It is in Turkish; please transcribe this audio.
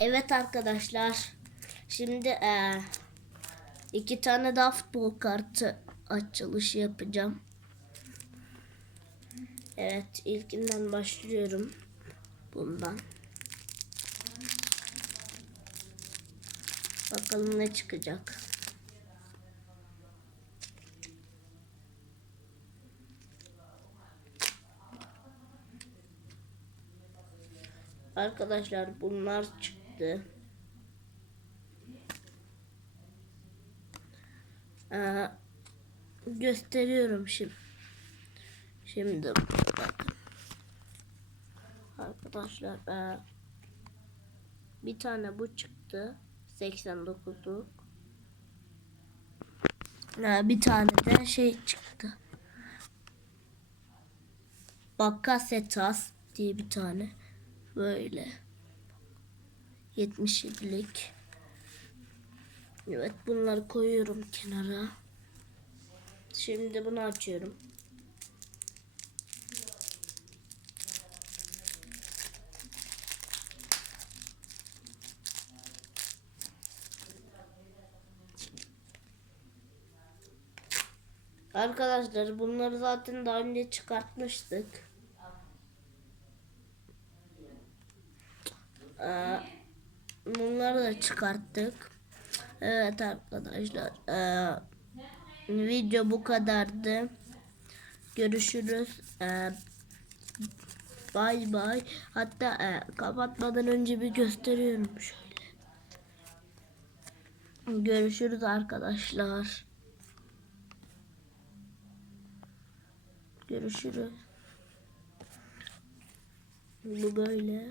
Evet arkadaşlar. Şimdi eee, iki tane daha futbol kartı açılışı yapacağım. Evet ilkinden başlıyorum. Bundan. Bakalım ne çıkacak. Arkadaşlar bunlar çıktı. Ee, gösteriyorum şimdi. Şimdi bakın. Arkadaşlar ee, bir tane bu çıktı. 89'luk. Ee, bir tane de şey çıktı. Bakasetas diye bir tane. Böyle. 77'lik. Evet bunları koyuyorum kenara. Şimdi bunu açıyorum. Arkadaşlar bunları zaten daha önce çıkartmıştık. Ee, bunları da çıkarttık. Evet arkadaşlar. ee, video bu kadardı. Görüşürüz. Ee, bay bay. Hatta ee, kapatmadan önce bir gösteriyorum şöyle. Görüşürüz arkadaşlar. Görüşürüz. Bu böyle.